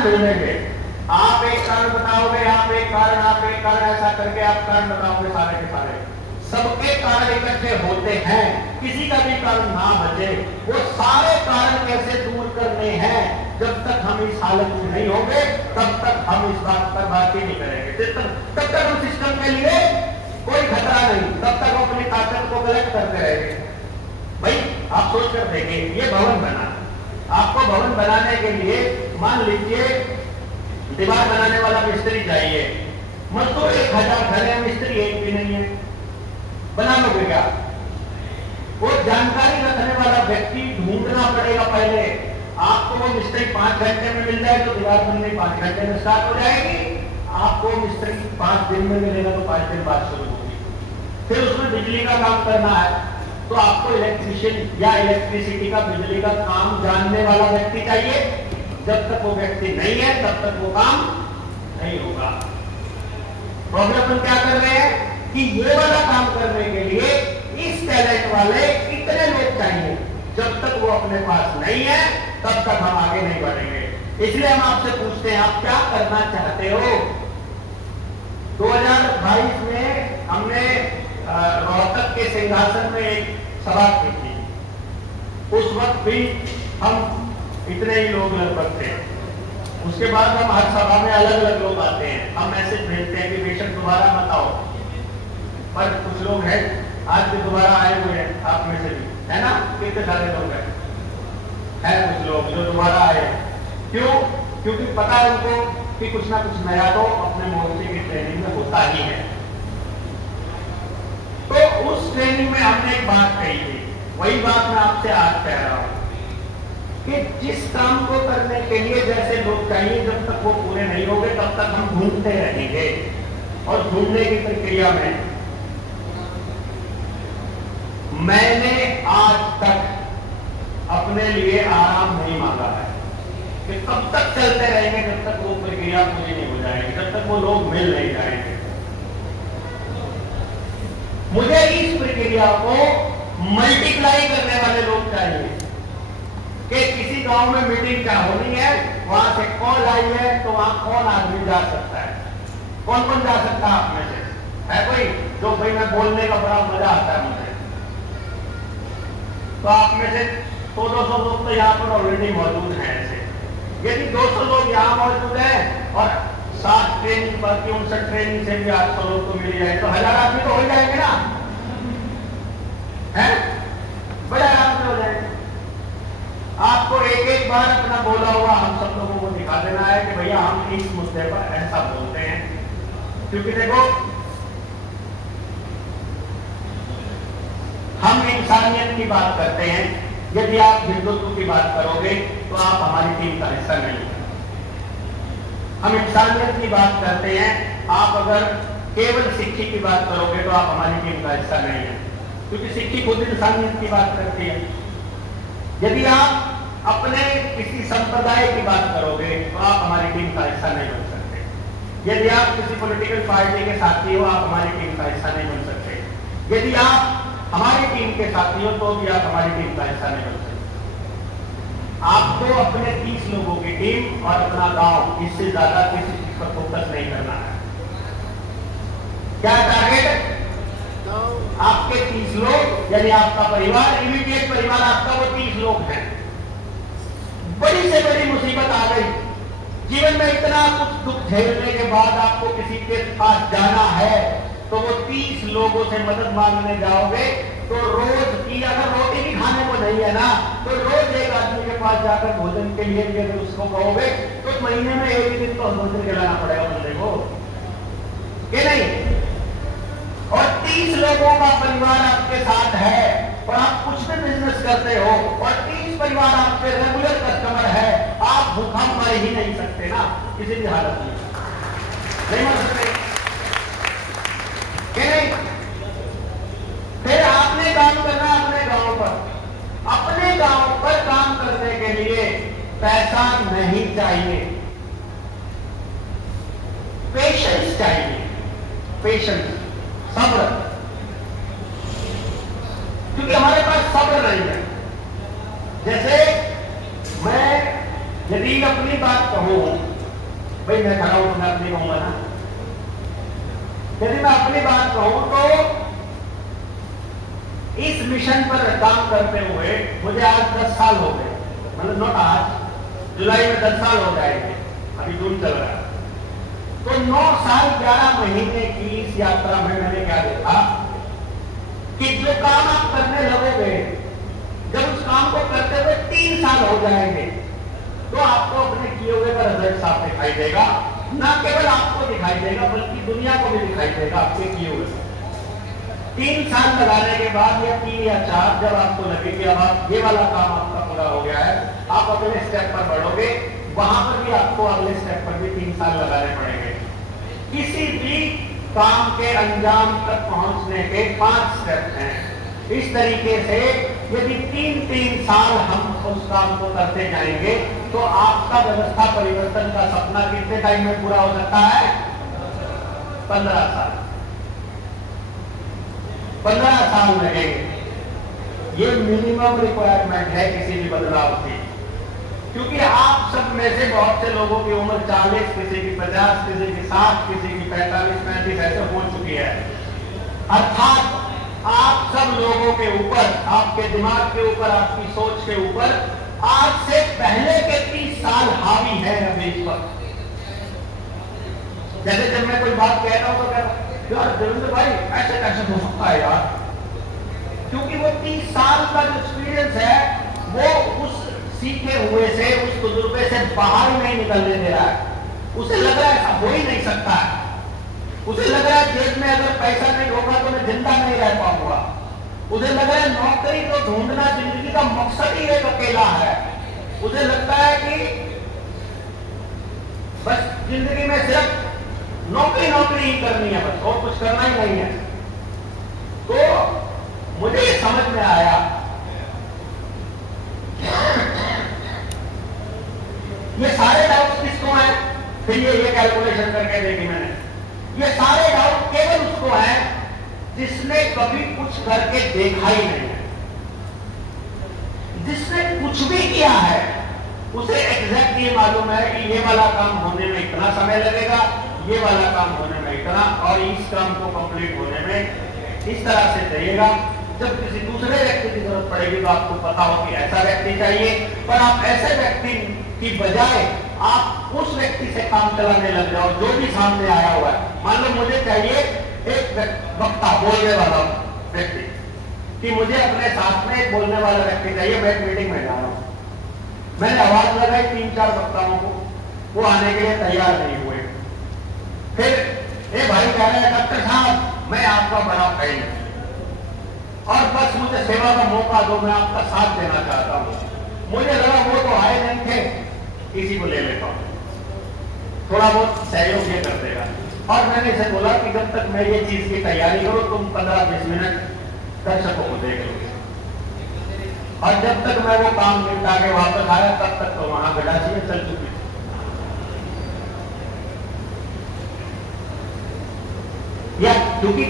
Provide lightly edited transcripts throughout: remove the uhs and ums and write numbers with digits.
कारण ढूंढेंगे। आप एक कारण बताओगे, आप एक कारण, ऐसा करके आप कारण बताओगे सारे के सारे। सबके कारण इकट्ठे होते हैं, किसी का भी कारण ना बचे। वो सारे कारण कैसे दूर करने हैं, जब तक हम इस हालत में नहीं होंगे तब तक हम इस बात पर बात ही नहीं करेंगे। तब तक हम सिस्टम के लिए कोई खतरा नहीं, तब तक हम अपनी ताकत को कलेक्ट करते रहेंगे। भाई आप सोच कर देखें, ये भवन बना, आपको भवन बनाने के लिए मान लीजिए दीवार बनाने वाला मिस्त्री चाहिए, मजदूर 1000 खड़े हैं, मिस्त्री एक भी नहीं है, बना लोगे क्या? वो जानकारी रखने वाला व्यक्ति ढूंढना पड़ेगा पहले। आपको वो मिस्त्री 5 घंटे में मिल जाए तो दीवार बनने 5 घंटे में स्टार्ट हो जाएगी। आपको मिस्त्री 5 दिन में मिलेगा तो 5 दिन बाद शुरू होगी। फिर उसमें बिजली का काम करना है तो आपको इलेक्ट्रिशियन या इलेक्ट्रिसिटी का, बिजली का काम जानने वाला व्यक्ति चाहिए। जब तक वो व्यक्ति नहीं है तब तक वो काम नहीं होगा। प्रॉब्लम हम क्या कर रहे हैं कि ये वाला काम करने के लिए इस टैलेंट वाले इतने लोग चाहिए। जब तक वो अपने पास नहीं है तब तक हम आगे नहीं बढ़ेंगे। इसलिए हम आपसे पूछते हैं, आप क्या करना चाहते हो? 2022 में हमने रोहतक के सिंहासन में एक सभा की थी। उस वक्त भी हम इतने ही लोग लगभग थे। उसके बाद हम हर सभा में अलग अलग लोग आते हैं, हम मैसेज भेजते हैं कि बेशक दोबारा मत आओ, पर कुछ लोग हैं आज भी दोबारा आए हुए हैं, आप में से भी है ना, कितने सारे लोग हैं कुछ लोग जो दोबारा आए। क्यों? क्योंकि पता है उनको कि कुछ ना कुछ नया तो अपने मोर्चे की ट्रेनिंग में होता ही है। तो उस ट्रेनिंग में हमने एक बात कही थी, वही बात मैं आपसे आज कह रहा हूं कि जिस काम को करने के लिए जैसे लोग चाहिए, जब तक वो पूरे नहीं होंगे तब तक हम ढूंढते रहेंगे। और ढूंढने की प्रक्रिया में मैंने आज तक अपने लिए आराम नहीं मांगा है कि तब तक चलते रहेंगे जब तक वो प्रक्रिया पूरी नहीं हो जाएगी, जब तक वो लोग मिल नहीं जाएंगे। मुझे इस प्रक्रिया को मल्टीप्लाई करने वाले लोग चाहिए कि किसी गांव में मीटिंग क्या होनी है, वहां से कॉल आई है तो वहां कौन आदमी जा सकता है? कौन कौन जा सकता है आप में से? है कोई जो भाई मैं बोलने का बड़ा मजा आता है मुझे? तो आप में से 200 लोग तो यहाँ पर ऑलरेडी मौजूद हैं। ऐसे यदि 200 लोग यहाँ मौजूद हैं और 7 ट्रेनिंग बाकी 59 ट्रेनिंग से भी 800 लोग को मिल जाए तो 1000 आदमी तो हो जाएंगे ना, है? बड़े आराम से हो जाएंगे। आपको एक एक बार अपना बोला हुआ हम सब लोगों को दिखा देना है कि भैया हम इस मुद्दे पर ऐसा बोलते हैं। क्योंकि देखो, हम इंसानियत की बात करते हैं, यदि आप हिंदुत्व की बात करोगे तो आप हमारी टीम का हिस्सा नहीं है। हम इंसानियत की बात करते हैं, आप अगर केवल सिक्खी की बात करोगे तो आप हमारी टीम का हिस्सा नहीं है, क्योंकि सिक्खी खुद इंसानियत की बात करती है। यदि आप अपने किसी संप्रदाय की बात करोगे तो आप हमारी टीम का हिस्सा नहीं बन सकते। यदि आप किसी पॉलिटिकल पार्टी के साथी हो, आप हमारी टीम का हिस्सा नहीं बन सकते। यदि आप हमारी टीम के साथी हो तो भी आप हमारी टीम का हिस्सा नहीं बन सकते। आपको अपने 30 लोगों की टीम और अपना गांव, इससे ज्यादा किसी चीज पर फोकस नहीं करना है। क्या टारगेट है? आपके 30 लोग, यानी आपका परिवार, इमीडिएट परिवार आपका, वो 30 लोग हैं। बड़ी से बड़ी मुसीबत आ गई, जीवन में इतना कुछ दुख झेलने के बाद आपको किसी के पास जाना है तो वो 30 लोगों से मदद मांगने जाओगे तो रोज की, अगर रोटी भी खाने को नहीं है ना, तो रोज एक आदमी के पास जाकर भोजन के लिए अगर उसको कहोगे तो महीने में एक दिन तो भोजन खिलाना पड़ेगा बंदे को, कि नहीं? और 30 लोगों का परिवार आपके साथ है और आप कुछ भी बिजनेस करते हो और 30 परिवार आपके रेगुलर कस्टमर है, आप भूखा मर ही नहीं सकते ना, किसी भी हालत में नहीं मर सकते, कि नहीं? फिर आपने काम करना अपने गांव पर। अपने गांव पर काम करने के लिए पैसा नहीं चाहिए, पेशेंस चाहिए, पेशेंस, सब्र। क्योंकि हमारे पास सब्र नहीं है। जैसे मैं यदि अपनी बात कहूं, भाई मैं खड़ा हूं तो मैं अपनी कहूंगा ना, यदि मैं अपनी बात कहूं तो इस मिशन पर काम करते हुए मुझे आज 10 साल हो गए, मतलब नॉट आज, जुलाई में 10 साल हो जाएंगे, अभी जून चल रहा है। तो 9 साल 11 महीने की इस यात्रा में मैंने क्या देखा कि जो काम आप करने लगोगे, जब उस काम को करते हुए 3 साल हो जाएंगे तो आपको अपने किए हुए का रिजल्ट साफ दिखाई देगा। ना केवल आपको दिखाई देगा बल्कि दुनिया को भी दिखाई देगा आपके किए हुए। 3 साल लगाने के बाद या 3 या 4 जब आपको लगे कि अब आप ये वाला काम आपका पूरा हो गया है, आप अगले स्टेप पर बढ़ोगे, वहां पर भी आपको अगले स्टेप पर भी 3 साल लगाने पड़ेंगे। किसी भी काम के अंजाम तक पहुंचने के 5 स्टेप हैं। इस तरीके से यदि 3-3 साल हम उस काम को करते जाएंगे तो आपका व्यवस्था परिवर्तन का सपना कितने टाइम में पूरा हो सकता है? 15 साल। 15 साल लगेंगे। ये मिनिमम रिक्वायरमेंट है किसी भी बदलाव की, क्योंकि आप सब में से बहुत से लोगों की उम्र 40, किसी की 50, किसी की 60, किसी की 45-35 ऐसे हो चुकी है। अर्थात आप सब लोगों के ऊपर, आपके दिमाग के ऊपर, आपकी सोच के ऊपर आज से पहले के 30 साल हावी है अभी इस पर। जैसे जब मैं कोई बात कह रहा हूं तो यार देवेंद्र भाई ऐसे कैसे हो सकता है यार, क्योंकि वो 30 साल का जो एक्सपीरियंस है वो उस सीखे हुए से, उस तजुर्बे से बाहर नहीं निकलने दे रहा है। उसे लग रहा है ऐसा हो ही नहीं सकता है। उसे लग रहा है जेब में अगर पैसा नहीं होगा तो मैं जिंदा नहीं रह पाऊंगा। उसे लग रहा है नौकरी को ढूंढना जिंदगी का मकसद ही एक अकेला है। उसे लगता है कि बस जिंदगी में सिर्फ नौकरी ही करनी है, बस और कुछ करना ही नहीं है। तो मुझे ये समझ में आया ये सारे डाउट्स किसको हैं? फिर ये कैलकुलेशन करके देखी मैंने, ये सारे डाउट केवल उसको है जिसने कभी कुछ करके देखा ही नहीं है। जिसने कुछ भी किया है उसे एग्जैक्ट ये मालूम है कि ये वाला काम होने में इतना समय लगेगा, ये वाला काम होने में इतना, और इस काम को कंप्लीट होने में इस तरह से चाहिएगा। जब किसी दूसरे व्यक्ति की जरूरत पड़ेगी तो आपको पता हो कि ऐसा व्यक्ति चाहिए, पर आप ऐसे व्यक्ति की बजाय आप उस व्यक्ति से काम चलाने लग जाओ जो भी सामने आया हुआ है। मान लो मुझे चाहिए एक वक्ता, बोलने वाला व्यक्ति, कि मुझे अपने साथ में एक बोलने वाला व्यक्ति चाहिए। मैं एक मीटिंग में जा रहा हूं, मैंने आवाज लगाई 3-4 वक्ताओं को, वो आने के लिए तैयार नहीं हुए। फिर ये भाई कह रहे हैं डॉक्टर साहब मैं आपका बड़ा फैन हूं और बस मुझे सेवा का मौका दो, मैं आपका साथ देना चाहता हूं। मुझे लगा वो तो आए नहीं थे, किसी को ले लेता हूं, थोड़ा बहुत सहयोग ये कर देगा। और मैंने इसे बोला कि जब तक मैं ये चीज की तैयारी करूं तुम 15-20 मिनट दर्शकों को देख लो। और जब तक मैं वो काम निपटा के वापस आया तब तक तो वहां गडासी चल चुकी थी। या क्योंकि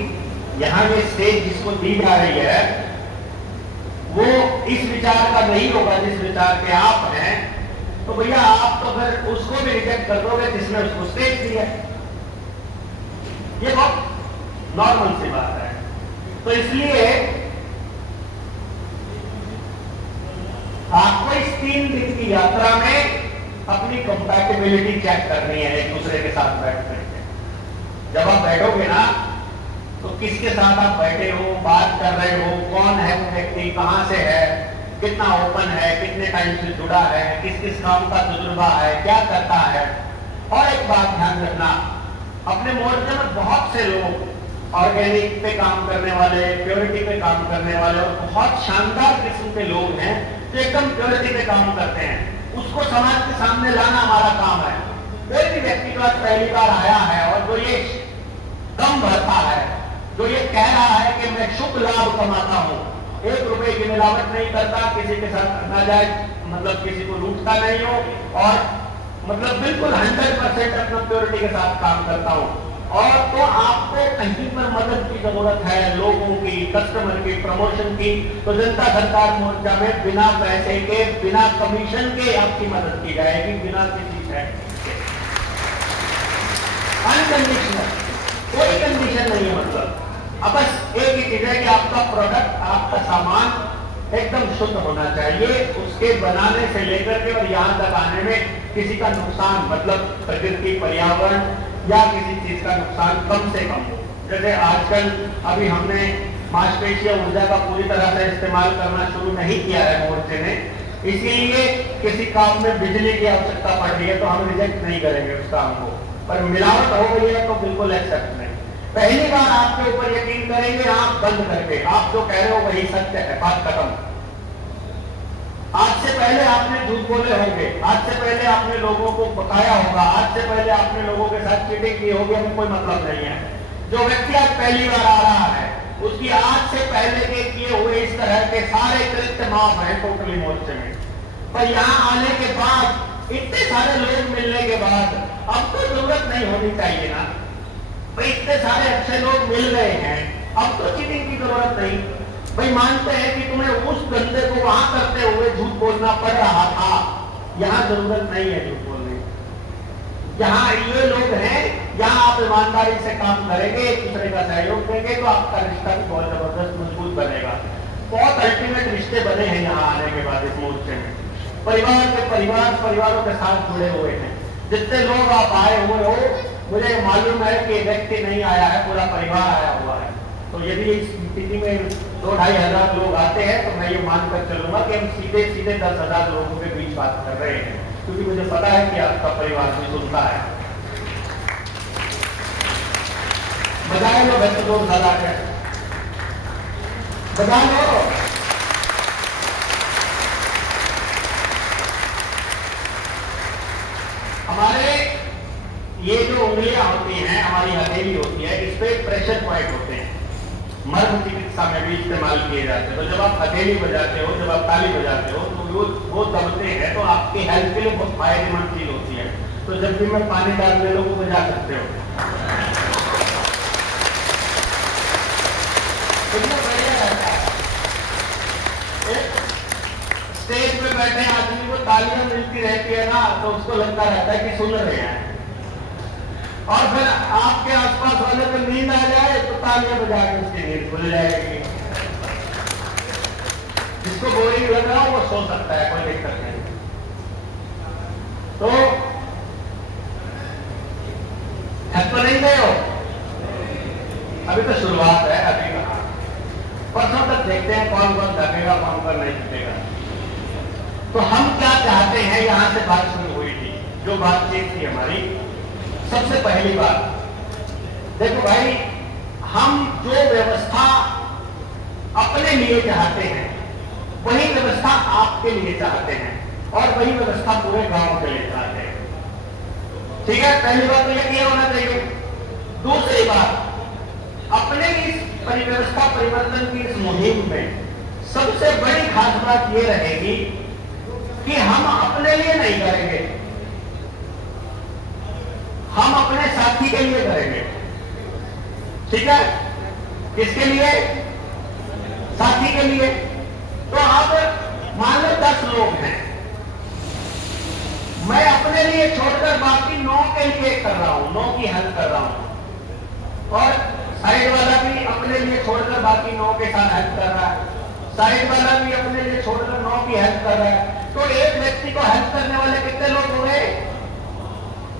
यहां ये स्टेज जिसको दी जा रही है वो इस विचार का नहीं होगा जिस विचार के आप हैं, तो भैया आप तो फिर उसको भी रिजेक्ट कर दोगे जिसने उसको स्टेज दी है। ये बहुत नॉर्मल सी बात है। तो इसलिए आपको इस 3 दिन की यात्रा में अपनी कंपैटिबिलिटी चेक करनी है एक दूसरे के साथ बैठ करके। जब आप बैठोगे ना तो किसके साथ आप बैठे हो, बात कर रहे हो, कौन है वो व्यक्ति, कहां से है, कितना ओपन है, कितने टाइम से जुड़ा है, किस किस काम का तजुर्बा है, क्या करता है। और एक बात ध्यान रखना, अपने मोर्चे में बहुत से लोग ऑर्गेनिक पे काम करने वाले, प्योरिटी पे काम करने वाले और बहुत शानदार किस्म के लोग हैं जो एकदम प्योरिटी पे काम करते हैं। उसको समाज के सामने लाना हमारा काम है। कोई भी व्यक्ति जो आज पहली बार आया है और जो ये दम भरता है, जो ये कह रहा है कि मैं शुभ लाभ कमाता हूं, 1 रुपए की मिलावट नहीं करता, किसी के साथ नाजायज मतलब किसी को लूटता नहीं हो और मतलब बिल्कुल 100% अपना प्योरिटी के साथ काम करता हूं, और तो आपको कहीं पर मदद की जरूरत है, लोगों की, कस्टमर की, प्रमोशन की, तो जनता सरकार मोर्चा में बिना पैसे के, बिना कमीशन के आपकी मदद की जाएगी, बिना किसी टैक्स के, अनकंडीशनल, कोई कंडीशन नहीं है। मतलब अब बस एक ही चीज है कि आपका प्रोडक्ट, आपका सामान एकदम शुद्ध होना चाहिए, उसके बनाने से लेकर के और यहां तक आने में किसी का नुकसान, मतलब प्रकृति, पर्यावरण या किसी चीज का नुकसान कम से कम हो। जैसे आजकल अभी हमने मांसपेशीय ऊर्जा का पूरी तरह से इस्तेमाल करना शुरू नहीं किया है मोर्चे ने, इसीलिए किसी काम में बिजली की आवश्यकता पड़ रही है तो हम रिजेक्ट नहीं करेंगे उस काम को, पर मिलावट हो गई है तो बिल्कुल एक्सेप्ट नहीं। पहली बार आपके ऊपर यकीन करेंगे, आंख बंद करके, आप जो कह रहे हो वही सत्य है, बात खत्म। आज से पहले आपने झूठ बोले होंगे, आज से पहले आपने लोगों को बताया होगा, आज से पहले आपने लोगों के साथ चीटिंग की होगी, हमें कोई मतलब नहीं है। जो व्यक्ति आज पहली बार आ रहा है उसकी आज से पहले के किए हुए इस तरह के सारे कृत्य माफ हैं टोटली मोर्चे में। पर यहाँ आने के बाद, इतने सारे लोग मिलने के बाद अब तो जरूरत नहीं होनी चाहिए ना भाई, इतने सारे अच्छे लोग मिल गए हैं, अब तो चीटिंग की जरूरत नहीं भाई। मानते हैं कि तुम्हें उस धंधे को वहां करते हुए झूठ बोलना पड़ रहा था, यहां जरूरत नहीं है झूठ बोलने। जहां ये लोग हैं, यहां आप ईमानदारी से काम करेंगे, एक दूसरे का सहयोग देंगे तो आपका रिश्ता भी बहुत जबरदस्त मजबूत बनेगा। बहुत अल्टीमेट रिश्ते बने हैं यहाँ आने के बाद इस मोर्चे में। परिवार के परिवारों के साथ जुड़े हुए हैं। जितने लोग आप आए हुए हो, मुझे मालूम है कि व्यक्ति नहीं आया है, पूरा परिवार आया हुआ है। तो यदि इस स्थिति में 2-2.5 हजार लोग आते हैं तो मैं ये मानकर चलूंगा कि हम सीधे 10,000 लोगों के बीच बात कर रहे हैं, क्योंकि मुझे पता है कि आपका परिवार भी सुनता है। बजाय लो वैसे 2 ज्यादा है, बजा लो। हमारे ये जो उंगलियां होती हैं, हमारी हथेली होती है, इस पे प्रेशर पॉइंट होते हैं, मर्म चिकित्सा में भी इस्तेमाल किए जाते हैं। तो जब आप हथेली बजाते हो, जब आप ताली बजाते हो तो वो दबते हैं, तो आपकी हेल्थ के लिए बहुत फायदेमंद चीज होती है। तो जब भी मैं पानी डालने लोगों को बजा सकते हो, कितना बढ़िया रहता है। स्टेज पे बैठे आदमी को तालियां मिलती रहती है ना, तो उसको लगता रहता है कि सुन रहे हैं। और फिर आपके आसपास वाले को नींद आ जाए तो तालियां बजा के उसकी नींद खुल जाएगी। जिसको बोरिंग लग रहा हो वो सो सकता है, कोई दिक्कत नहीं। तो थक तो नहीं गए हो, अभी तो शुरुआत है, अभी कहा परसों तक देखते हैं कौन कौन थकेगा, कौन कौन नहीं थकेगा। तो हम क्या चाहते हैं, यहां से बात शुरू हुई थी, जो बातचीत थी हमारी। सबसे पहली बात देखो भाई, हम जो व्यवस्था अपने लिए चाहते हैं वही व्यवस्था आपके लिए चाहते हैं, और वही व्यवस्था पूरे गांव के लिए चाहते हैं। ठीक है, पहली बात तो ये क्लियर होना चाहिए। दूसरी बात, अपने इस परिव्यवस्था परिवर्तन की इस मुहिम में सबसे बड़ी खास बात यह रहेगी कि हम अपने लिए नहीं करेंगे, हम अपने साथी के लिए करेंगे। ठीक है, किसके लिए? साथी के लिए। तो अब मान लो 10 लोग हैं, मैं अपने लिए छोड़कर बाकी 9 के लिए कर रहा हूं, 9 की हेल्प कर रहा हूं, और साइड वाला भी अपने लिए छोड़कर बाकी 9 के साथ हेल्प कर रहा है, साइड वाला भी अपने लिए छोड़कर 9 की हेल्प कर रहा है। तो एक व्यक्ति को हेल्प करने वाले कितने लोग हो गए?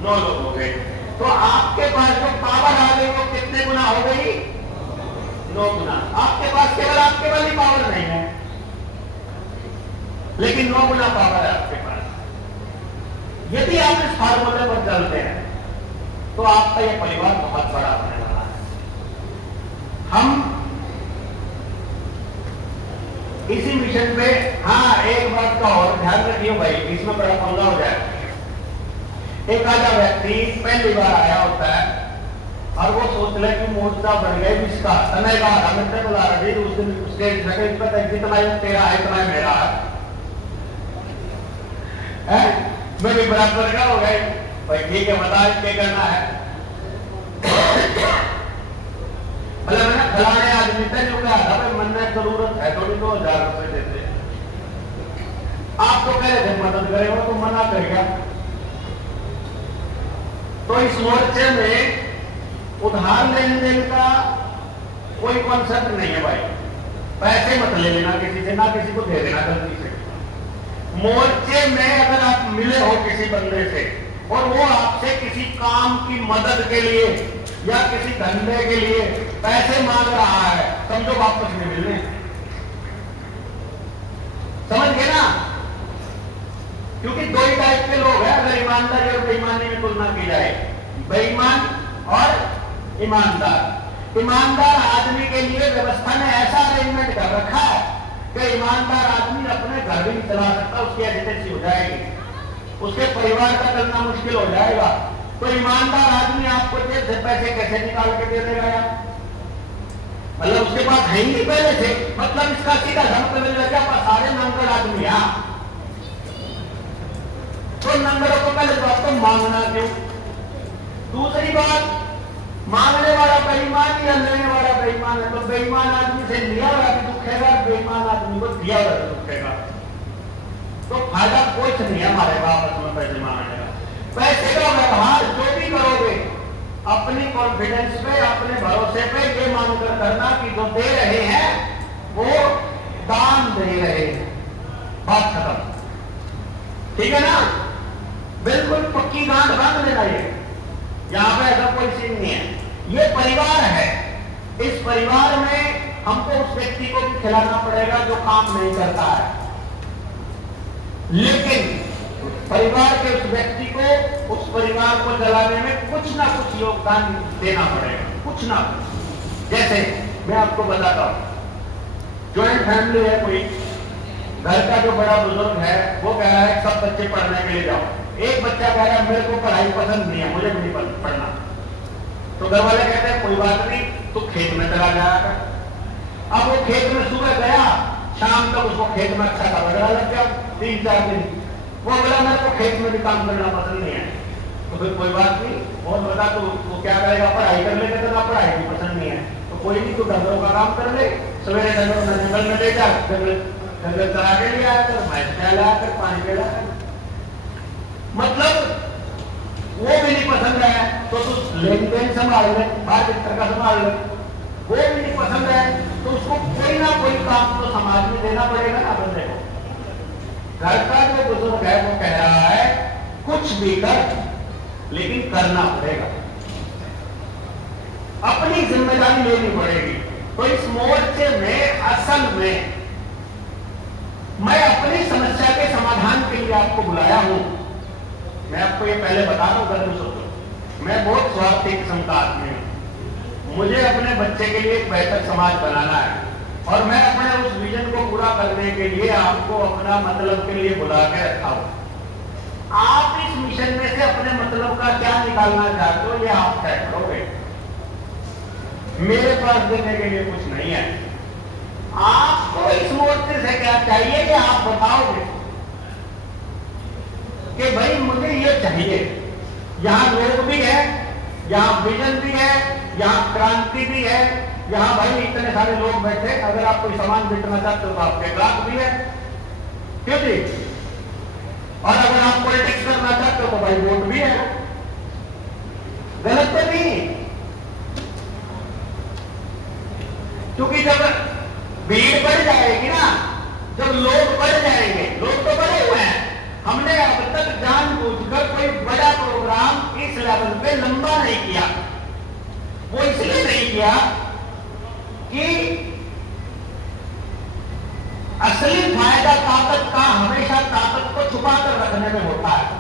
9 लोग हो गए। तो आपके पास जो पावर आ गई वो कितने गुना हो गई? 9 गुना। आपके पास केवल आपके वाली पावर नहीं है, लेकिन 9 गुना पावर है आपके पास। यदि आप इस फार्मूले पर चलते हैं तो आपका यह परिवार बहुत बड़ा होने वाला है। हम इसी मिशन पे, हाँ एक बात का और ध्यान रखिए भाई, इसमें बड़ा पंगा हो जाए। एक आधा व्यक्ति पहली बार आया होता है और वो सोच ले कि मोर्चा बन गया इसका समय का हमें बुला रही, उस दिन स्टेज पे जितना तेरा है इतना मेरा है, मैं भी बराबर का हो गए भाई। ठीक है, बता क्या करना है। मतलब मैंने फलाने आदमी से जो गया था भाई मन में जरूरत है थोड़ी 2000 रुपए देते, आपको कह रहे थे मदद करेगा तो मना कर गया। तो इस मोर्चे में उधार लेन देन का कोई कॉन्सेप्ट नहीं है भाई, पैसे मत ले लेना किसी से, ना किसी को दे देना गलती से। मोर्चे में अगर आप मिले हो किसी बंदे से और वो आपसे किसी काम की मदद के लिए या किसी धंधे के लिए पैसे मांग रहा है, समझो वापस नहीं मिलने। समझ गए ना? क्योंकि दो ही टाइप के लोग हैं अगर ईमानदारी और बेईमानी में तुलना की जाए, बेईमान और ईमानदार। ईमानदार आदमी के लिए व्यवस्था ने ऐसा अरेंजमेंट कर रखा है कि ईमानदार आदमी अपने घर भी नहीं चला सकता, उसकी एजिटेंसी हो जाएगी, उसके परिवार का चलना मुश्किल हो जाएगा। तो ईमानदार आदमी आपको जेब से पैसे कैसे निकाल के दे देगा यार? मतलब उसके पास है ही नहीं पहले से, मतलब इसका सीधा मतलब मिल जाएगा सारे नंबर आदमी। हाँ, तो नंबरों को पहले तो आपको मांगना क्यों? दूसरी बात, मांगने वाला बेईमान या लेने वाला बेईमान है, तो बेईमान आदमी से लिया हुआ भी दुखेगा, बेईमान आदमी को दिया हुआ भी दुखेगा। तो फायदा कुछ नहीं है हमारे आपस में पैसे मांगने का। पैसे का व्यवहार जो भी करोगे अपनी कॉन्फिडेंस पे, अपने भरोसे पे ये मानकर करना कि जो दे रहे हैं वो दान दे रहे हैं, बात खत्म। ठीक है ना? बिल्कुल पक्की गांठ बांध लेना। ये यहां पे ऐसा कोई सीन नहीं है, ये परिवार है। इस परिवार में हमको उस व्यक्ति को भी खिलाना पड़ेगा जो काम नहीं करता है, लेकिन परिवार के उस व्यक्ति को, उस परिवार को चलाने में कुछ ना कुछ योगदान देना पड़ेगा, कुछ ना कुछ। जैसे मैं आपको बताता हूं, ज्वाइंट फैमिली है, कोई घर का जो बड़ा बुजुर्ग है वो कह रहा है सब बच्चे पढ़ने के लिए जाओ, एक बच्चा कह रहा है मेरे को पढ़ाई पसंद नहीं है, मुझे भी नहीं पढ़ना। तो घर वाले कहते हैं कोई बात नहीं, तू खेत में चला जाएगा। अब वो खेत में सुबह गया, शाम तक उसको खेत में अच्छा सा बगड़ा लग गया, 3-4 दिन। वो बोला मेरे को खेत में भी काम करना पसंद नहीं है। तो फिर कोई बात नहीं, और बता तू क्या करेगा, पढ़ाई कर लेगा, तो ना पढ़ाई भी पसंद नहीं है तो कोई नहीं, तू डंगरों का काम कर ले, सवेरे जंगल में ले जा, जंगल चला के लिए आया कर, भैंस चला कर, पानी पिला कर। मतलब वो भी नहीं पसंद है तो तू लेन देन संभाल ले, बाहर बिस्तर का संभाल ले। वो भी नहीं पसंद है तो उसको कोई ना कोई काम तो समाज में देना पड़ेगा ना बंदे को। घर का जो बुजुर्ग है वो कह रहा है कुछ भी कर, लेकिन करना पड़ेगा, अपनी जिम्मेदारी लेनी पड़ेगी। तो इस मोर्चे में असल में मैं अपनी समस्या के समाधान के लिए आपको बुलाया हूं। मैं आपको ये पहले बता रहा हूं, गर्व सोचो, मैं बहुत स्वार्थी किस्म का आदमी हूं। मुझे अपने बच्चे के लिए एक बेहतर समाज बनाना है और मैं अपने उस विजन को पूरा करने के लिए आपको अपना मतलब के लिए बुला के रखा हूं। आप इस मिशन में से अपने मतलब का क्या निकालना चाहते हो ये आप तय करोगे, मेरे पास देने के लिए कुछ नहीं है। आपको इस मोर्चे से क्या चाहिए कि आप बताओगे कि भाई मुझे ये चाहिए। यहां लोग भी है, यहां विजन भी है, यहां क्रांति भी है, यहां भाई इतने सारे लोग बैठे, अगर आप कोई सामान बेचना चाहते हो तो आपके ग्राहक भी है, क्यों जी? और अगर आप पॉलिटिक्स करना चाहते हो तो भाई वोट भी है, गलत तो नहीं। क्योंकि जब भीड़ बढ़ जाएगी ना, जब लोग बढ़ जाएंगे, लोग तो बढ़े हुए हैं, हमने अब तक जानबूझकर कोई बड़ा प्रोग्राम इस लेवल पे लंबा नहीं किया। वो इसलिए नहीं किया कि असली फायदा ताकत का हमेशा ताकत को छुपा कर रखने में होता है।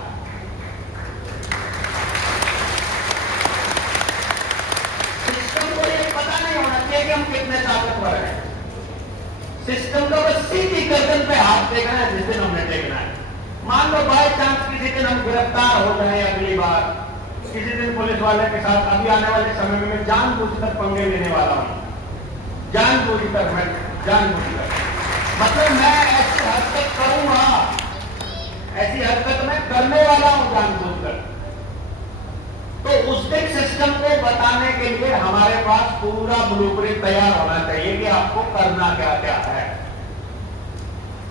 सिस्टम को ये पता नहीं होना चाहिए कि हम कितने ताकतवर हैं। सिस्टम को बस सीधी गर्दन पे हाथ देखना है जिस दिन हमने देखना है। मान लो बाय चांस किसी दिन हम गिरफ्तार हो जाए, अगली बार किसी दिन पुलिस वाले के साथ, अभी आने वाले समय में मैं जानबूझकर पंगे लेने वाला हूं, जानबूझकर, मैं जानबूझकर, मतलब मैं ऐसी हरकत करूंगा, ऐसी हरकत मैं करने वाला हूं जानबूझकर। तो उस दिन सिस्टम को बता चलाने के लिए हमारे पास पूरा ब्लूप्रिंट तैयार होना चाहिए कि आपको करना क्या क्या है,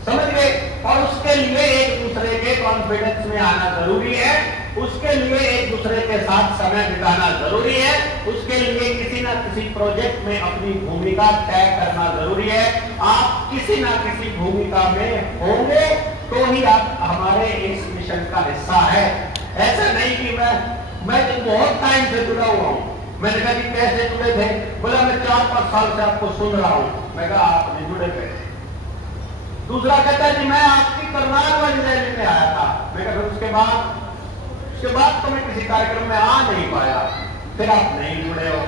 समझ गए। और उसके लिए एक दूसरे के कॉन्फिडेंस में आना जरूरी है, उसके लिए एक दूसरे के साथ समय बिताना जरूरी है, उसके लिए किसी ना किसी प्रोजेक्ट में अपनी भूमिका तय करना जरूरी है। आप किसी ना किसी भूमिका में होंगे तो ही आप हमारे इस मिशन का हिस्सा है। ऐसा नहीं कि मैं तो बहुत टाइम से जुड़ा हुआ हूं। मैंने कहा कि कैसे जुड़े थे? बोला मैं 4-5 साल से आपको सुन रहा हूं। मैं कहा आप नहीं जुड़े थे। दूसरा कहता है कि मैं आपकी करनाल वाली रैली में आया था। मैं कहा उसके बाद तो मैं किसी कार्यक्रम में आ नहीं पाया। फिर आप नहीं जुड़े हो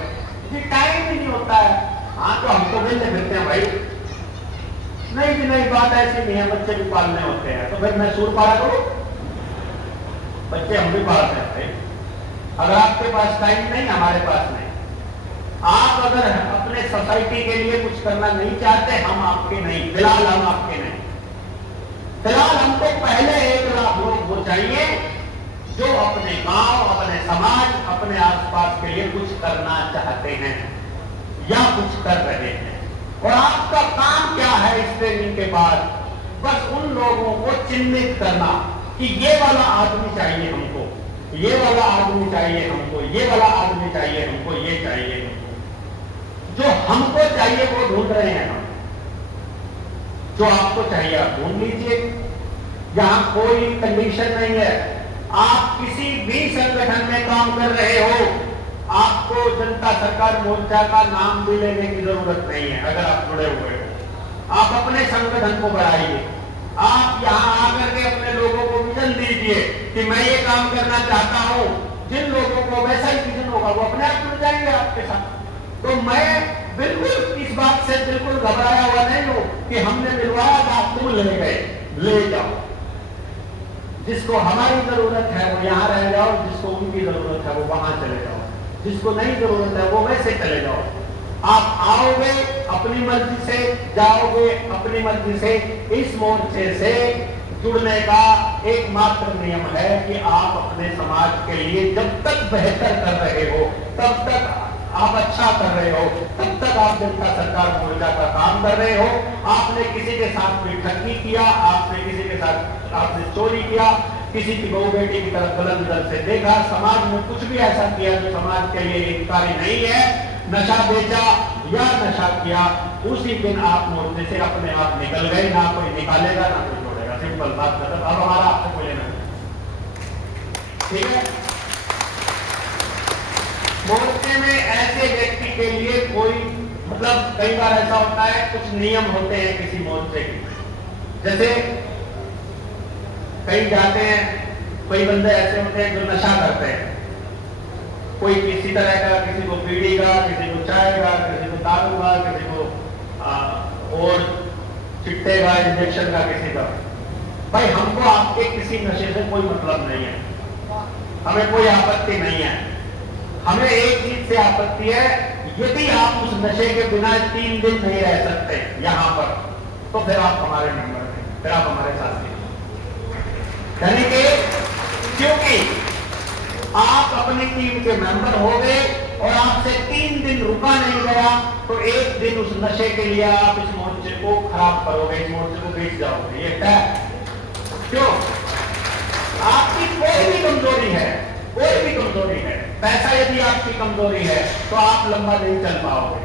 जी, टाइम ही नहीं होता है। हाँ तो हम तो मिलते फिरते हैं भाई। नहीं जी नहीं, बात ऐसी नहीं है, बच्चे भी पालने होते हैं। तो फिर मैं सूर पाला करूं? बच्चे हम भी पालते हैं भाई। अगर आपके पास टाइम नहीं, हमारे पास नहीं। आप अगर अपने सोसाइटी के लिए कुछ करना नहीं चाहते, हम आपके नहीं, फिलहाल हम आपके नहीं। फिलहाल हमको पहले 1 लाख लोग वो चाहिए जो अपने गांव, अपने समाज, अपने आसपास के लिए कुछ करना चाहते हैं या कुछ कर रहे हैं। और आपका काम क्या है इस ट्रेनिंग के बाद? बस उन लोगों को चिन्हित करना कि ये वाला आदमी चाहिए हमको, ये वाला आदमी चाहिए हमको, ये वाला आदमी चाहिए हमको, ये चाहिए हमको। जो हमको चाहिए वो ढूंढ रहे हैं हम। जो आपको चाहिए आप ढूंढ लीजिए। यहां कोई कंडीशन नहीं है। आप किसी भी संगठन में काम कर रहे हो, आपको जनता सरकार मोर्चा का नाम भी लेने की जरूरत नहीं है। अगर आप जुड़े हुए हो, आप अपने संगठन को बढ़ाइए। आप यहां आकर के अपने लोगों को विजन दीजिए कि मैं ये काम करना चाहता हूं। जिन लोगों को वैसा ही विजन होगा वो अपने आप जुड़ जाएंगे आपके साथ। तो मैं बिल्कुल इस बात से बिल्कुल घबराया हुआ नहीं हूं कि हमने मिलवाया था, तुम ले गए। ले जाओ, जिसको हमारी जरूरत है वो यहां रह जाओ, जिसको उनकी जरूरत है वो वहां चले जाओ, जिसको नहीं जरूरत है वो वैसे चले जाओ। आप आओगे अपनी मर्जी से, जाओगे अपनी मर्जी से। इस मोर्चे से जुड़ने का एकमात्र नियम है कि आप अपने समाज के लिए जब तक बेहतर कर रहे हो, तब तक आप अच्छा कर रहे हो, तब तक आप जनता सरकार मोर्चा का काम कर रहे हो। आपने किसी के साथ में ठगी किया, आपने किसी के साथ आपने चोरी किया, किसी की बहू बेटी की तरफ गलत नजर से देखा, समाज में कुछ भी ऐसा किया जो समाज के लिए हितकारी नहीं है, नशा बेचा या नशा किया, उसी दिन आप मोर्चे से अपने आप निकल गए। ना कोई निकालेगा ना कोई छोड़ेगा। सिंपल बात खत्म। अब हमारा आपसे कोई लेना नहीं, ठीक है। मोर्चे में ऐसे व्यक्ति के लिए कोई मतलब कई बार ऐसा होता है, कुछ नियम होते हैं किसी मोर्चे के। जैसे कई जाते हैं, कोई बंदे ऐसे होते हैं जो नशा करते हैं, कोई किसी तरह का, किसी को बीड़ी का, किसी को चाय का, किसी को दारू का, किसी को और चिट्टे का, इंजेक्शन का, किसी का। भाई हमको आपके किसी नशे से कोई मतलब नहीं है, हमें कोई आपत्ति नहीं है। हमें एक चीज से आपत्ति है, यदि आप उस नशे के बिना 3 दिन नहीं रह सकते यहां पर, तो फिर आप हमारे मेंबर हैं, फिर आप हमारे साथी हैं। यानी कि क्योंकि आप अपनी टीम के मेंबर हो गए और आपसे 3 दिन रुका नहीं गया, तो एक दिन उस नशे के लिए आप इस मोर्चे को खराब करोगे, इस मोर्चे को बेच जाओगे। ये क्या? क्यों? आपकी कोई भी कमजोरी है, कोई भी कमजोरी है, पैसा यदि आपकी कमजोरी है तो आप लंबा नहीं चल पाओगे।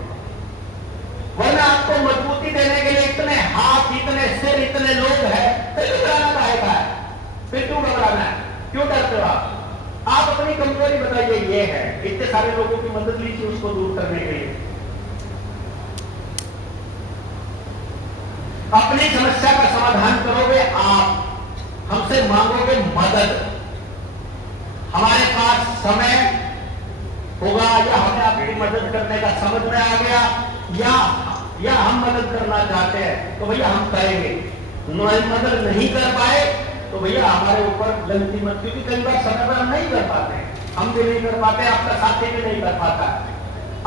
वरना आपको मजबूती देने के लिए इतने हाथ, इतने सिर, इतने लोग हैं, फिर घबराना काहेगा है? फिर क्यों घबराना है? क्यों डरते हो आप अपनी कमजोरी बताइए। ये है, इतने सारे लोगों की मदद लीजिए उसको दूर करने के लिए। अपनी समस्या का समाधान करोगे आप, हमसे मांगोगे मदद। हमारे पास समय होगा या हमें आपकी मदद करने का समझ में आ गया, या हम मदद करना चाहते हैं तो भैया हम करेंगे। मदद नहीं कर पाए तो भैया हमारे ऊपर गलती मत, क्योंकि कई बार समय पर हम नहीं कर पाते, हम भी नहीं कर पाते, आपका साथी भी नहीं कर पाता।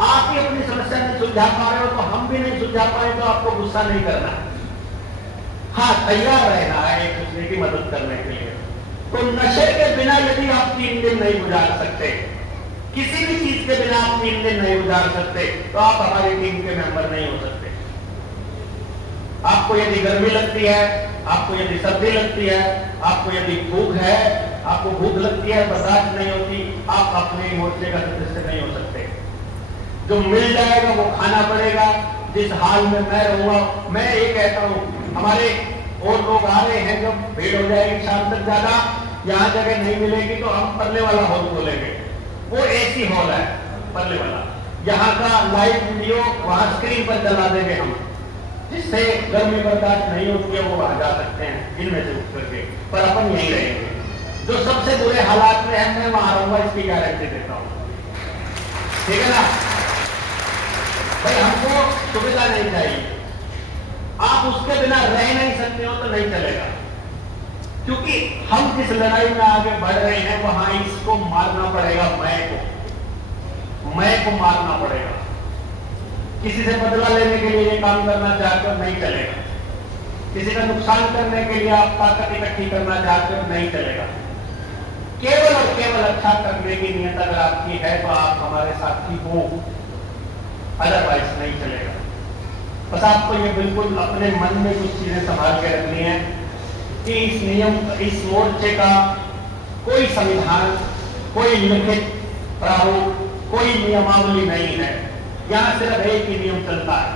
आप ही अपनी समस्या नहीं सुलझा पा रहे हो तो हम भी नहीं सुलझा पाए, तो आपको गुस्सा नहीं करना। हाँ, तैयार रहना है एक दूसरे की मदद करने के लिए। तो नशे के बिना यदि आप 3 दिन नहीं गुजार सकते किसी भी चीज के बिना आप 3 दिन नहीं गुजार सकते तो आप हमारी टीम के मेंबर नहीं हो सकते। आपको यदि गर्मी लगती है, आपको यदि सर्दी लगती है, आपको यदि भूख है, आपको भूख लगती है, बर्दाश्त नहीं होती, आप अपने मोर्चे का सदस्य नहीं हो सकते। जो मिल जाएगा वो खाना पड़ेगा। जिस हाल में मैं रहूंगा, मैं ये कहता हूं, हमारे और लोग आ रहे हैं, जब भीड़ हो जाएगी शाम तक ज्यादा, यहाँ जगह नहीं मिलेगी तो हम परले वाला हॉल खोलेंगे। वो एसी हॉल है परले वाला, यहाँ का लाइव वीडियो वहां स्क्रीन पर चला देंगे हम, जिससे गर्मी बर्दाश्त नहीं होती है वो वहां जा सकते हैं इनमें से उठ करके, पर अपन यहीं रहेंगे। जो सबसे बुरे हालात में है मैं वहां रहूंगा, इसकी गारंटी देता हूं, ठीक है ना भाई। हमको सुविधा नहीं चाहिए, आप उसके बिना रह नहीं सकते हो तो नहीं चलेगा, क्योंकि हम जिस लड़ाई में आगे बढ़ रहे हैं वहां इसको मारना पड़ेगा, मैं को मारना पड़ेगा। किसी से बदला लेने के लिए ये काम करना चाहते हो नहीं चलेगा, किसी का नुकसान करने के लिए आप ताकत इकट्ठी करना चाहते हो नहीं चलेगा। केवल और केवल अच्छा करने की नियत अगर आपकी है तो आप हमारे साथी हो, अदरवाइज नहीं चलेगा। बस आपको ये बिल्कुल अपने मन में कुछ चीजें संभाल के रखनी है कि इस मोर्चे का कोई संविधान, कोई लिखित प्रारूप, कोई नियमावली नहीं है। यहाँ सिर्फ एक ही नियम चलता है,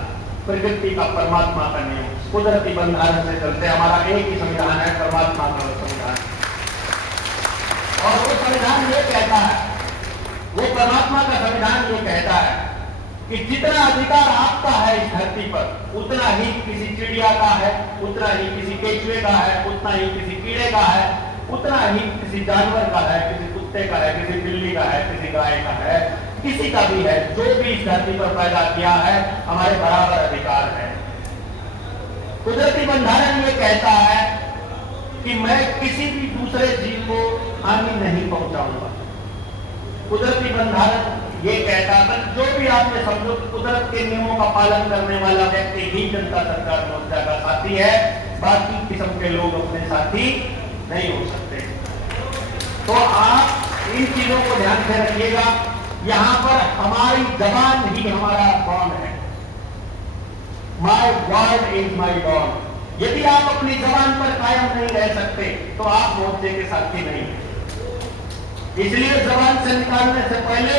प्रकृति का, परमात्मा का नियम, कुदरती बंधारण से चलते। हमारा एक ही संविधान है, परमात्मा का संविधान, और वो संविधान ये कहता है, वो परमात्मा का संविधान ये कहता है कि जितना अधिकार आपका है इस धरती पर, उतना ही किसी चिड़िया का है, उतना ही किसी केचुए का है, उतना ही किसी कीड़े का है, उतना ही किसी जानवर का है, किसी कुत्ते का है, किसी बिल्ली का है, किसी गाय का है, किसी का भी है। जो भी इस धरती पर पैदा किया है हमारे बराबर अधिकार है। कुदरती बंधारण ये कहता है कि मैं किसी भी दूसरे जीव को हानि नहीं पहुंचाऊंगा। कुदरती बंधारण ये कहता है, जो भी आपने समझो कुदरत के नियमों का पालन करने वाला व्यक्ति ही जनता सरकार मोर्चा का साथी है, बाकी किस्म के लोग अपने साथी नहीं हो सकते। तो आप इन चीजों को ध्यान से रखिएगा। यहां पर हमारी जबान ही हमारा बॉन्ड है, my word is my bond. यदि आप अपनी जबान पर कायम नहीं रह सकते तो आप मोर्चे के साथी नहीं हैं। इसलिए जबान से निकालने से पहले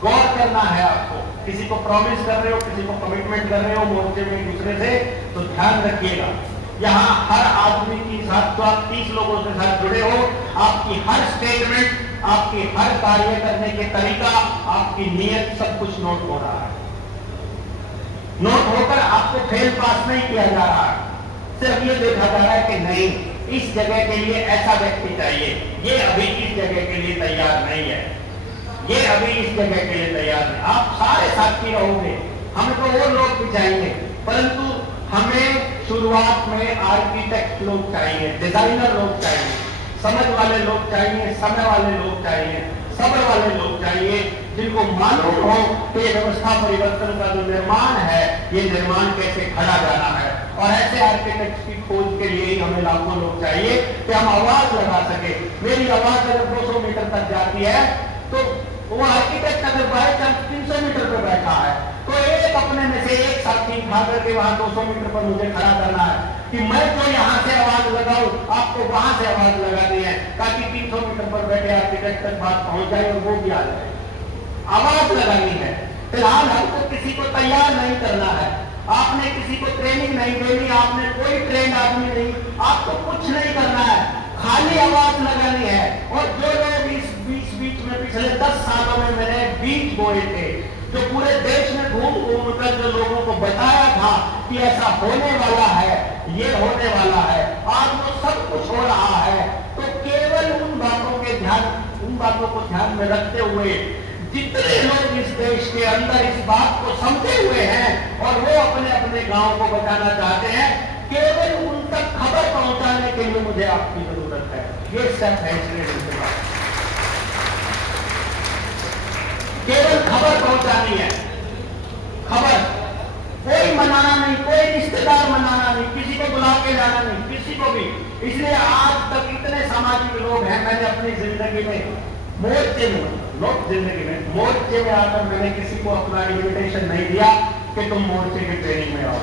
गौर करना है आपको। किसी को प्रॉमिस कर रहे हो, किसी को कमिटमेंट कर रहे हो मोर्चे में एक दूसरे से, तो ध्यान रखिएगा यहां हर आदमी के साथ, तो आप 30 लोगों के साथ जुड़े हो, आपकी हर स्टेटमेंट, आपकी हर कार्य करने के तरीका, आपकी नियत, सब कुछ नोट हो रहा है। नोट होकर आपको फेल पास नहीं किया जा रहा है, सिर्फ ये देखा जा रहा है कि नहीं, इस जगह के लिए ऐसा व्यक्ति चाहिए, ये अभी इस जगह के लिए तैयार नहीं है, ये अभी इस जगह के लिए तैयार नहीं। आप सारे साथी रहोगे, हमें तो और लोग भी चाहिए, परंतु हमें शुरुआत में आर्किटेक्ट लोग चाहिए, डिजाइनर लोग चाहिए, समझ वाले लोग चाहिए, समय वाले लोग चाहिए, सब्र वाले लोग चाहिए, जिनको मालूम हो कि ये व्यवस्था परिवर्तन का जो निर्माण है, ये निर्माण कैसे खड़ा जाना है। और ऐसे आर्किटेक्ट की खोज के लिए ही हमें लाखों लोग चाहिए कि हम आवाज लगा सके। मेरी आवाज अगर 200 मीटर तक जाती है तो वो आर्किटेक्ट अगर बाय चांस 300 मीटर पर बैठा है तो एक अपने में से एक साथी उठा करके वहां 200 मीटर पर मुझे खड़ा करना है कि मैं तो यहां से आवाज लगाऊं, आपको वहां से आवाज लगानी है, ताकि 300 मीटर पर बैठे आर्किटेक्ट तक बात पहुंच जाए और वो भी आ जाए। आवाज लगानी है। फिलहाल हमको किसी को तैयार नहीं करना है, आपने किसी को ट्रेनिंग नहीं देनी, आपने कोई ट्रेंड आदमी नहीं, आपको कुछ नहीं करना है, खाली आवाज लगानी है। और जो लोग इस बीच में पिछले 10 सालों में मैंने बीज बोए थे, जो पूरे देश में घूम घूम कर जो लोगों को बताया था कि ऐसा होने वाला है, ये होने वाला है, आज वो सब कुछ हो रहा है। तो केवल उन बातों को ध्यान में रखते हुए जितने लोग इस देश के अंदर इस बात को समझे हुए हैं और वो अपने अपने गांव को बचाना चाहते हैं, केवल उन तक खबर पहुंचाने के लिए मुझे आपकी जरूरत है। ये स्टेप है इसलिए केवल खबर पहुंचानी है, खबर, कोई मनाना नहीं, कोई रिश्तेदार मनाना नहीं, किसी को बुला के जाना नहीं, किसी को भी। इसलिए आज तक इतने सामाजिक लोग हैं, मैंने अपनी जिंदगी में मोर्चे में, नॉट जिंदगी में, मोर्चे में आकर मैंने किसी को अपना इन्विटेशन नहीं दिया कि तुम मोर्चे की ट्रेनिंग में आओ।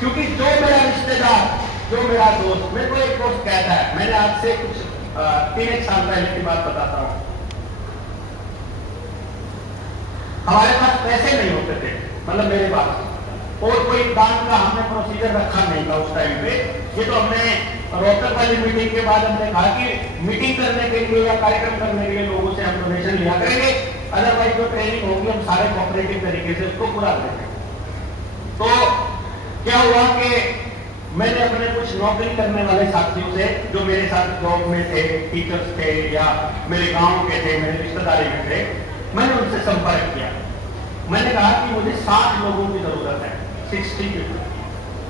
क्योंकि जो मेरा रिश्तेदार, जो मेरा दोस्त, मेरे को एक दोस्त कहता है, मैंने आज से कुछ 3-1 साल पहले की बात बताता हूं। हमारे पास पैसे नहीं होते थे, मतलब मेरे पास, और कोई दान का हमने प्रोसीजर रखा नहीं था उस टाइम पे। ये तो हमने रोहतक वाली मीटिंग के बाद हमने कहा कि मीटिंग करने के लिए या कार्यक्रम करने के लिए लोगों से हम डोनेशन लिया करेंगे, अदरवाइज जो ट्रेनिंग होगी हम सारे कोऑपरेटिव तरीके से उसको पूरा करेंगे। तो क्या हुआ कि मैंने अपने कुछ नौकरी करने वाले साथियों से, जो मेरे साथ जॉब में थे, टीचर्स थे या मेरे गांव के थे, मेरे रिश्तेदारी में थे, मैंने उनसे संपर्क किया। मैंने कहा कि मुझे 60 लोगों की जरूरत है, 60 पीपल,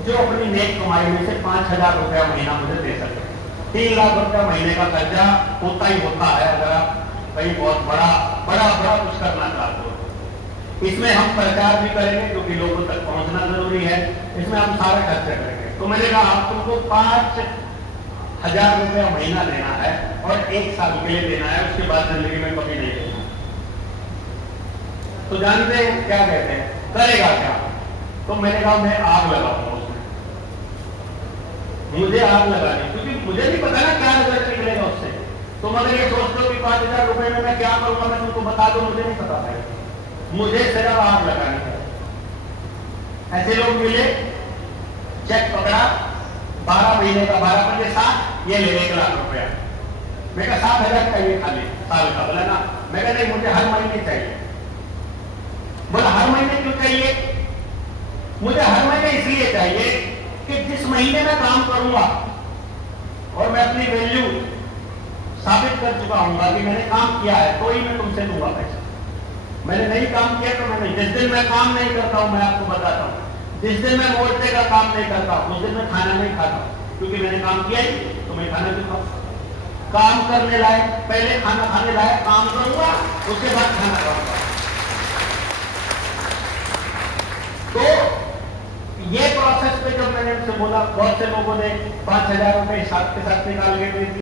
जो अपनी नेक कमाई में से 5,000 रुपया महीना मुझे दे सके। 3 लाख रुपया महीने का खर्चा होता ही होता है अगर आप कहीं बहुत बड़ा कुछ करना चाहते हो। इसमें हम प्रचार भी करेंगे क्योंकि लोगों तक पहुंचना जरूरी है, इसमें हम सारे खर्चे करेंगे। तो मैंने कहा आप तुमको 5,000 रुपया महीना देना है और 1 साल के लिए देना है, उसके बाद जिंदगी में कभी नहीं देना। तो जानते हैं क्या कहते हैं, करेगा क्या? तो मैंने कहा मैं आग लगाऊंगा उसमें, मुझे आग लगानी, क्योंकि मुझे नहीं पता ना क्या रिजल्ट निकलेगा उससे। तुम अगर ये सोचते हो कि 5,000 रुपए में मैं क्या करूंगा, मैं तुमको बता दूं, मुझे नहीं पता भाई, मुझे सिर्फ आग लगानी है। ऐसे लोग मिले, चेक पकड़ा, 12 महीने का, 12×7, ये ले 1 लाख रुपया। मैं कहा 7,000 चाहिए खाली साल का। बोला ना, मैं कहा नहीं, मुझे हर महीने चाहिए। बोला हर महीने क्यों चाहिए? मुझे हर महीने इसलिए चाहिए कि जिस महीने में काम करूंगा और मैं अपनी वैल्यू साबित कर चुका हूं कि मैंने काम किया है, तो ही मैं तुमसे दूंगा पैसा। मैंने नहीं काम किया तो मैंने, जिस दिन मैं काम नहीं करता हूं, मैं आपको बताता हूं, जिस दिन मैं मोर्चे का काम नहीं करता उस दिन मैं खाना नहीं खाता, क्योंकि मैंने काम किया ही तो मैं खाना क्यों खाऊं? काम करने लायक, पहले खाना खाने लायक काम करूंगा, उसके बाद खाना खाऊंगा। तो ये प्रोसेस पे जब मैंने उनसे बोला, बहुत से लोगों ने 5,000 रुपए साथ के साथ निकाल के दे दिए।